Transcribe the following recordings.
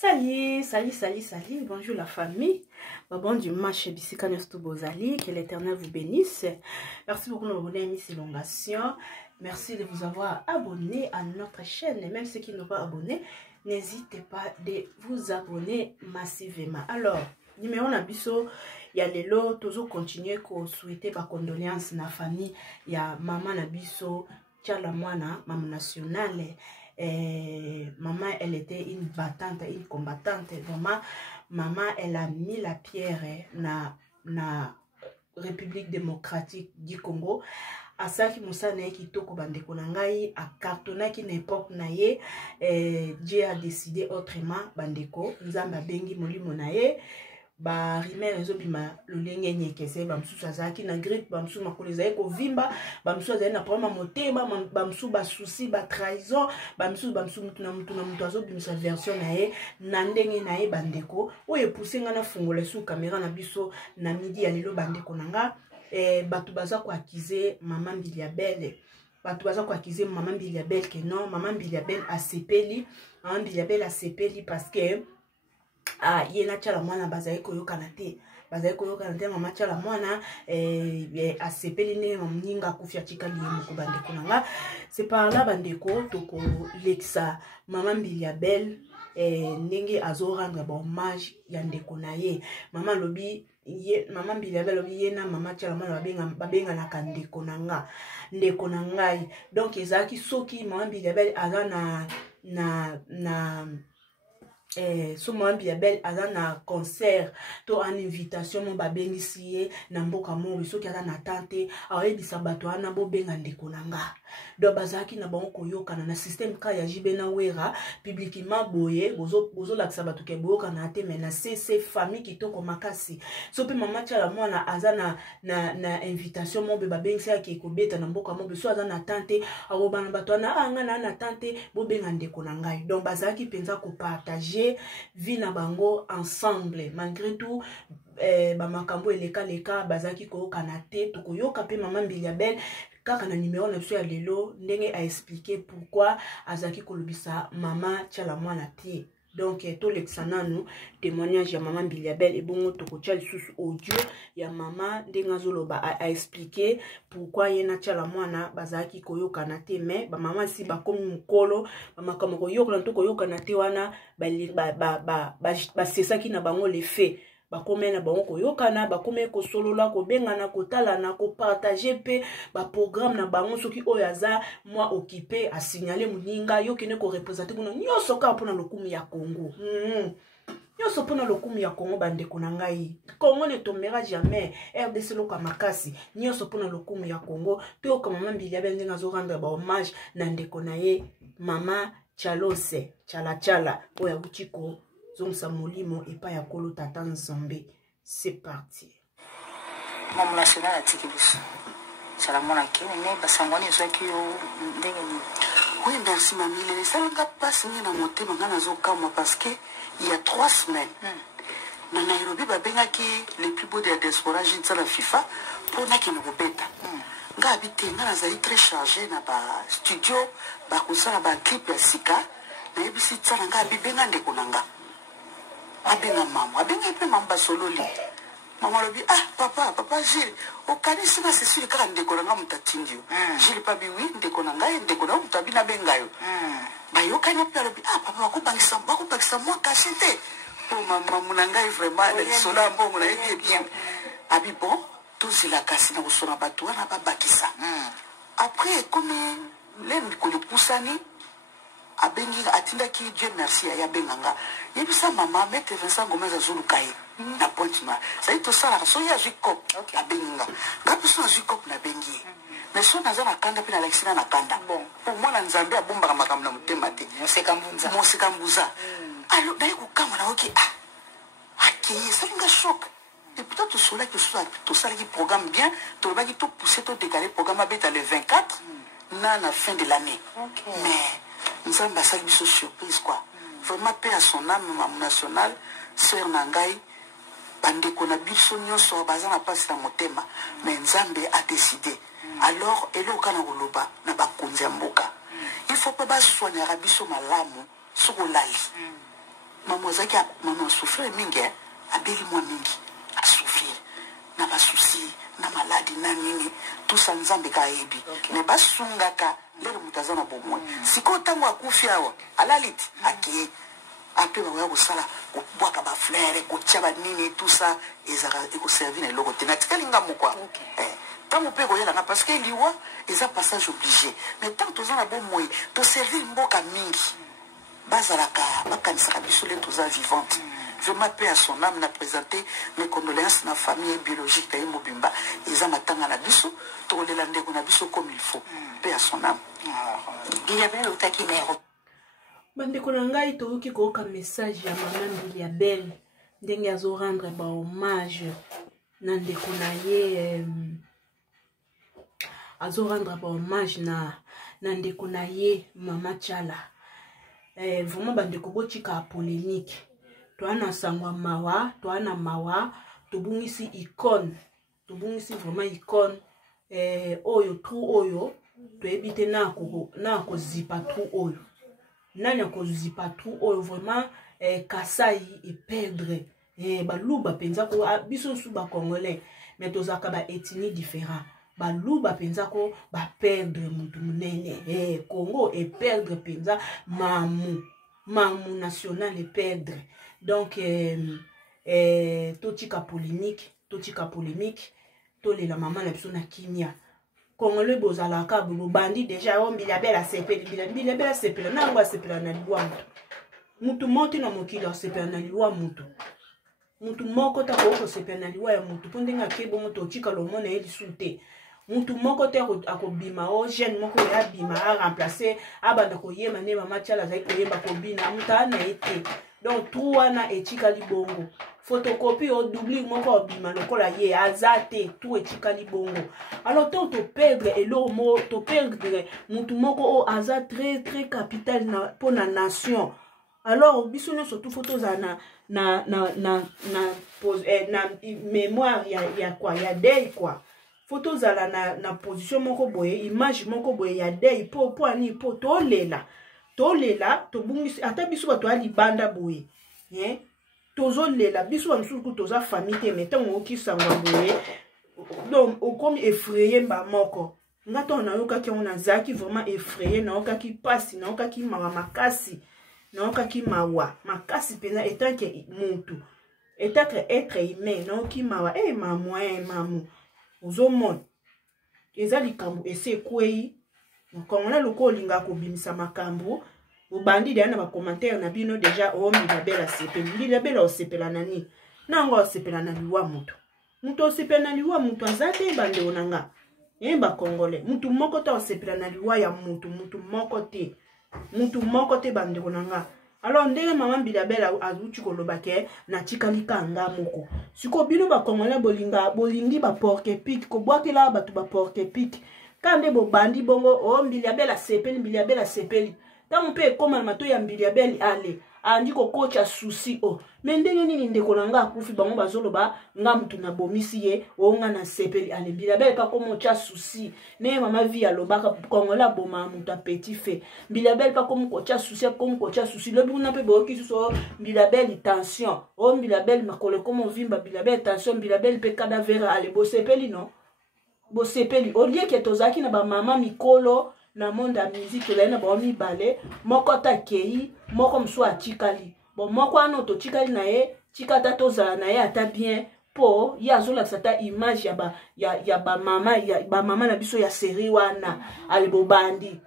Salut, bonjour la famille. Bon dimanche, bisika nyosto bozali, que l'Éternel vous bénisse. Merci beaucoup de nous abonner à Miss Elongation. Merci de vous avoir abonné à notre chaîne. Et même ceux qui n'ont pas abonné, n'hésitez pas de vous abonner massivement. Alors, numéro Nabiso, il y a les lots, toujours continuer qu'on souhaiter par condoléances na famille. Il y a maman Nabiso, Tchala Mwana, maman nationale. Maman, elle était une battante, une combattante. Maman, elle a mis la pierre na République démocratique du Congo. À ça qui moussa na ki toko bandeko na ngai a cartona ki na époque na ye Dieu a décidé autrement bandeko nzamba bengi molimo na ye ba rimer rezo bima lolenge nyekese ba msusu azaki na grippe ba msusu makolo ezali ko vimba ba msusu azali na problème motema ba msusu ba souci ba trahison ba msusu mutu na azo bimisa version na ye na ndenge na ye bandeko oyo pousse nga na fungola su caméra na biso na midi ya lelo bandeko nanga batu baza ko accuser maman Biliabel. Batu baza ko accuser maman Biliabel que non, maman Biliabel a sepeli, maman Biliabel a sepeli parce que yena chala mwana bazai ko yokana te. Bazai ko yokana te maman chala mwana a sepeli ne mninga kufia chika liye moko bandeko nanga. C'est par là bandeko toko lexa maman Biliabel ndenge azo rendre hommage ya ndeko na ye. Maman lobi maman Biliabel lobi yena maman tchala mwana babenga na kandeko nanga ndeko na ngai. Donc ezaki soki maman Biliabel aza na so maman Biliabel aza na concert to en invitation mo babengisi ye na mboka mo soki aza na tante ayebisa bato ana bo benga ndeko nanga. Donc bazaki na bango koyokana na système ka ya jibena wera publiquement boye bozo lakisa bato ke boyoka na te mais na c'est famille qui toko makasi so pe maman tchala mwana aza na invitation mo be babengisi ya ke kobeta na mboka mo so aza na tante arobana bato ana anga na tante bo benga ndeko na ngai. Donc bazaki penza ko partager vie na bango ensemble malgré tout bamakambo eleka bazaki koyokana te tokoyoka pe maman Biliabel kaka na numéro na biso ya lelo ndenge a expliquer pourquoi azaki kolobisa maman tchala mwana te. Donc to lexana nous témoignage ya maman Biliabel et bongo tokotia lisusu audio ya maman ndenge azoloba a expliquer pourquoi yena tchala mwana bazaki koyokana te mais ba maman si ba komi mukolo ba makambo koyokana to koyokana te wana ba sesaki na bango les faits bakome na bango koyokana bakome ko solola ko bengana ko talana ko partager pe ba programme na bango soki oyo aza moi occupé a signaler muninga yokene ko représenter kuna nyoso ka pona lokumu ya Congo nyoso pona lokumu ya Congo bandeko na ngai. Congo ne tombera jamais, RDC loka makasi nyoso pona lokumu ya Congo to ko maman Biliabel ndenga zo rendre ba hommage na ndeko na ye mama Chalose chala oya uchiko Zongsa Molimo et pas Yakolo Tatan Zambé. C'est parti. Maman nationale a tikibus. C'est la monarchie, mais basangoni zaki ndengeni. Oui, merci mamie. Les salanga passe ni na monter mangana zokama parce que il y a 3 semaines. Na Nairobi babengaki les plus beaux des diaspora jinsa la FIFA pour na ki ngobeta. Nga habité na zali très chargé na ba studio ba kusala ba clip ya sika na ebisi tsala nga bibenga ndeko nanga. Abenga maman, abenga pe maman basololi. Maman lobi papa Gilles, au kanisi na c'est sûr ka ndeko nanga mutatindio. Gilles pa bi oui ndeko nanga ndeko na mutabina bengayo. Ba yokanya pe lobi papa bakubangisa moi kasete. Oh maman munanga vraiment le sola mbongo na yedi bien. Abi bon, tous la kasi na kusona batu na ba bakisa. Après comme l'en ko le poussani abengi atindaki Dieu merci ya benganga yebisa mama mette Vincent Gomez azulu kai na pointima ça y to sala so ya jikop abenga ngapi so jikop na bengi mais so na zana kanda pina Alexina na kanda bon pour moi na nzambe abomba makambo na mutema te moseka mbuza alo dai ku kama na oki aki ça linga choc et peut-être tout cela que soit tout ça qui programme bien to ba ki to pousser to décaler programme abeta le 24 na fin de l'année mais nous avons une surprise quoi. Vraiment paix à son âme maman nationale sœur Nangai bande qu'on a biso nyonso bazana passe na motema mais Nzambe a décidé. Alors eloka na koloba na bakonzi ya mboka. Il faut pas soigner biso malamu sokolali. Maman ozaki mama souffrir mingi abeli moi mingi a souffrir na ba souci na maladie na nini tout ça nzambe ka yebi mais basungaka lero mutazana bomoi siko tango akufi awa alaliti aki après ba kosala kobwaka ba fleur kotia ba nini tout ça ezaka ekoservir na eloko te na tikalinga mokwa tant on peut regarder parce que liwa est un passage obligé mais tant que on a bon moyen to servir mboka mingi bazalaka bakanisaka biso les tous vivante vraiment paix à son âme n'a présenté mes condoléances na famille biologique de Mobimba ils ont matanga na biso to le lande ko na biso comme il faut paix à son âme Biliabel utaki mero bande ko ngai to ki ko ka message ya maman Biliabel ndenge azo rendre ba hommage na ndeko na ye azo rendre ba hommage na ndeko na ye mama Tchala vraiment bande ko botika polémique to ana sangwa mawa to ana mawa to bungisi icône to bungisi vraiment icône oyo trou oyo to ebite na ko zipa trou oyo nani ko zipa trou oyo vraiment kasai et perdre baluba penza ko biso su ba congolais mais tozaka ba ethnie différent baluba penza ko ba perdre mutu munene Congo et perdre penza mamu national et perdre donc totika polémique to le la maman la biso na kimia Congolais bozalaka bandi déjà on Biliabel a sepeli Biliabel a sepeli nango a sepeli na liwa mutu moti na mokili a sepeli na liwa mutu moko ta ko sepeli na liwa ya mutu pondenga kebo mutu tika lo mona eli sute mutu moko te akobima o jeune moko ya bima a remplacer abanda ko yema ne mama Tchala zai ko yeba ko bina muta na ete donc trois na etika libongo photocopie au double moko bima lokola ye azate tout etika libongo alors tant to perdre et lo mo to perdre mutu moko o aza très capital na pour la nation alors biso surtout photos na pose na mémoire ya quoi ya deuil quoi photos na position moko boye image moko boye ya deuil po ani po to lela to bungisi ata biso bato ali banda boye tozo lela biso amsuku toza famille te metan oki sangwa boye donc okomi effrayé mba moko ngato na yoka ki on azaki vraiment effrayé na yoka ki pasi na yoka ki mawa makasi na yoka ki mawa makasi pena etant que muntu etant que être humain na yoki mawa mamu uzomon ezali kambu ese kwei Congolais loko linga ko bimisa makambu ubandi dia na ba commentaire na bino déjà o Biliabel a sepeli Biliabel o sepela nani nango o sepela na liwa mutu o sepela na liwa mutu azate bande onanga ba Congolais mutu moko ta o sepela na liwa ya mutu moko te bande onanga alors ndenge maman Biliabel azuti ko lobake na tikalika nga moko siko bino ba Congolais bolingi ba porke pic ko bwakela batu ba porke pic kande bo bandi bongo o Biliabel a sepeli tango pe koma mato ya Biliabel ale andi ko kocha souci o mendenge nini ndeko nanga akufi bango bazoloba nga mutu na bomisi ye o nga na sepeli ale Biliabel pa komo cha souci ne mama vi alobaka Kongola boma mutu petit fait Biliabel pa komo kocha souci le buna pe boki so Biliabel tension o Biliabel makole komo vimba Biliabel tension Biliabel pe cadavre ale bo sepeli non bo sepeli au lieu que tozaki na ba mama mikolo na monde ya musique la na ba mibale moko ta kei moko mso atikali bon moko ano to tikali na ye tikata tozala na ye ata bien po ya zola sata image ya ba mama na biso ya série wana ale bobandi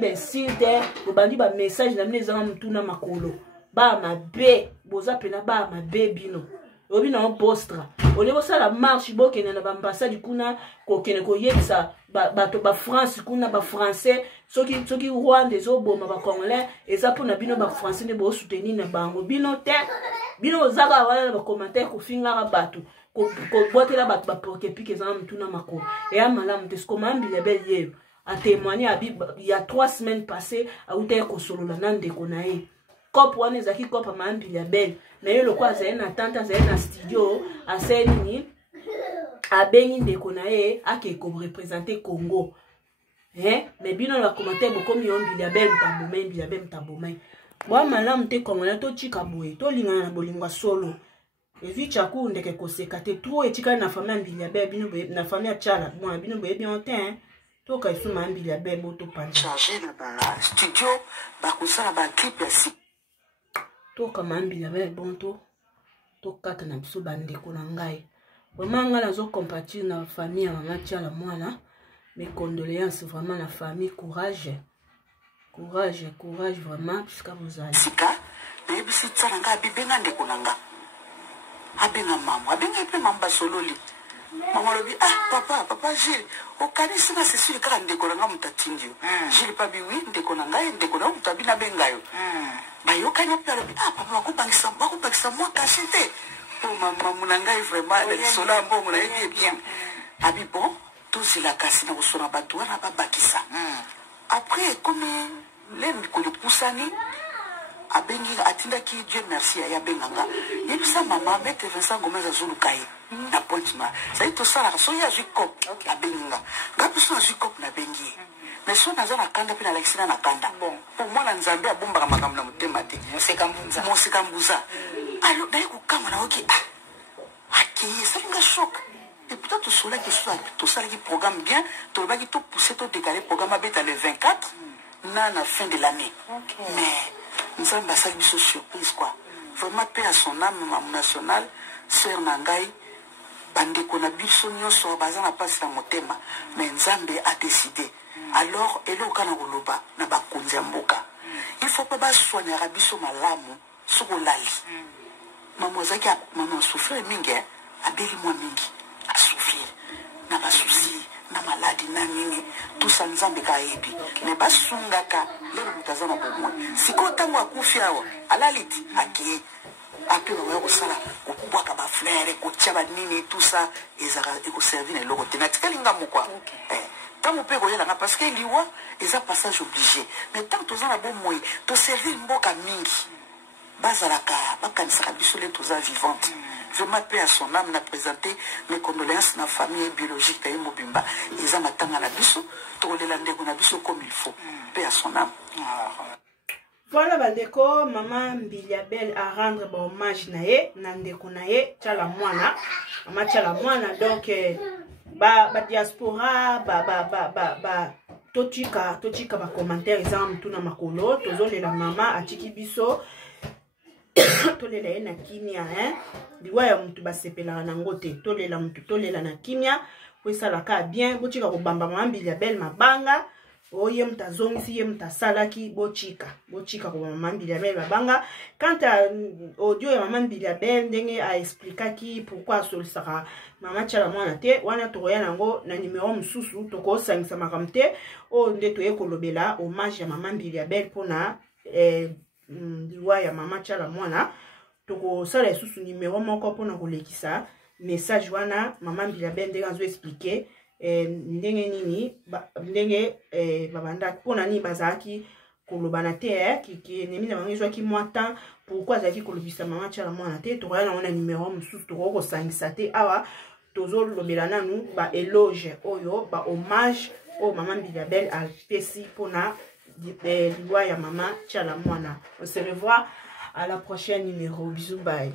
ben site bobandi ba message na mneza mtuna makolo ba mabe boza pena ba mabe bino obi na postra olebo sala marche bokene na bambassade kuna kokene koyebisa bato ba France kuna ba français soki Rwanda ezoboma ba Congolais eza pona bino ba français ne bo soutenir na bango bino te bino zaka wala ba commentaire ko finga bato ko botela bato ba porke pique eza mtuna makolo et amalamu te sko Biliabel ye a témoigné il y a 3 semaines passées a ute ko solola na ndeko na ye Cop wana ezaki cop ma Biliabel na ye lokwa zaye na tante zaye na studio aseni abengi ndeko na ye ake ko représenter Congo mais bino la commentaire bokomi on Biliabel mtabomai Moi malamu te congolais to chika boye to lingana na bolingwa solo. Evi chaku ndeke koseka te trop etika na famille mbili be bino boye na famille chala bon bino boye bien ten to ka fuma mbili be boto panja. Charger na ba studio ba kusala ba clip ya si. To ka mbili be bon to kata na biso bande ko na ngai. Vraiment nga nazo compatir na famille ya mama chala mwana. Mes condoléances vraiment la famille, courage vraiment puisque vous allez. Sika, na yebisi tsaranga abibenga ndeko nanga. Abenga maman, abenga pe mamba sololi. Maman lobi papa Gilles, okani sina c'est sûr ka ndeko nanga mutatindio. Gilles pa biwi ndeko nanga ndeko na mutabina benga yo. Ba yo kanya pe lobi papa bakubangisa moi kachete. Oh maman munanga vraiment le sola mbongo na yebi bien. Abi bon tous la casse na kosona bato wana babakisa. Après comme lembi ko le poussani abengi atindaki Dieu merci ya benganga. Yebisa mama mete Vincent Gomez azulu kai na pointement. Ça dit to sala so ya jikop abenga. Ngapi so jikop na bengi. Mais so naza na kanda pe na Alexina na kanda. Bon, pour moi na Nzambe abomba makambo na mutema te. Moseka mbuza. Alors dai ko kama na oki ça me choque. Et peut-être tout ça qui programme bien, tout le qui tout poussé, tout décalé, programme à le 24, na la fin de l'année. Mais nous avons une surprise quoi. Vraiment paix à son âme, maman nationale, sœur Nangai, bande qu'on a biso nyonso bazana passe la motema, mais Nzambe a décidé. Alors elo kana goloba na bakonzi mboka. Il faut pas soigner rabiso malamu, sokolali. Maman zaki maman souffre mingi, abeli moi mingi. À souffrir, n'a pas souci, n'a maladie, n'a nini, tout ça nous en bécaïbi. Mais pas sungaka, le mutazana pour moi. Si quand on a confié à la lit, à qui, après on va au sala, au bois à ba fleur, au tchaba nini, tout ça, et ça va servir les logos. T'es kalinga mukwa. Tant on peut regarder là, parce qu'il y a des passages obligés. Mais tant que on a bon moyen, to servir mboka mingi, bazalaka, bakanisa bisole tous a vivante. Je m'appelle à son âme, n'a présenté mes condoléances à la famille biologique de Mobimba. Ils ont attendu à la biso, tout le landego na biso comme il faut. Paix à son âme. Voilà bandeko, maman Mbiliabel à rendre hommage nae, nandeko nae, tchala mwana, maman tchala mwana, donc ba diaspora, tochika ba commentaire, exemple tout na makolo, tozole la maman atiki biso. Tolela ye na kimia liwa ya mutu basepela na ngote tolela mutu tolela na kimia po esalaka bien bochika kobamba Mbiliabel mabanga oye mutazongisi ye mutasalaki bochika kobamba Mbiliabel mabanga. Quant à audio ya Mbiliabel ndenge a explikaki pourquoi asolisaka mama tchala mwana te wana tokoya nango na numéro mususu tokosangisa makambo te o nde toye kolobela hommage ya Mbiliabel pona liwa ya mama tchala mwana toko sala esusu numéro moko pona kolekisa message wana Mbiliabel ndenge azo expliquer ndenge nini ndenge babanda pona ni bazaki kolobana te ki nemi na bango ki mwata pourquoi azaki kolobisa mama tchala mwana te tokoya na numéro mususu toko kosangisa te awa tozo lobela nanu ba éloge oyo ba hommage o Mbiliabel a pesi pona liwa ya mama tchala mwana. On se revoit à la prochaine numéro. Bisous, bye.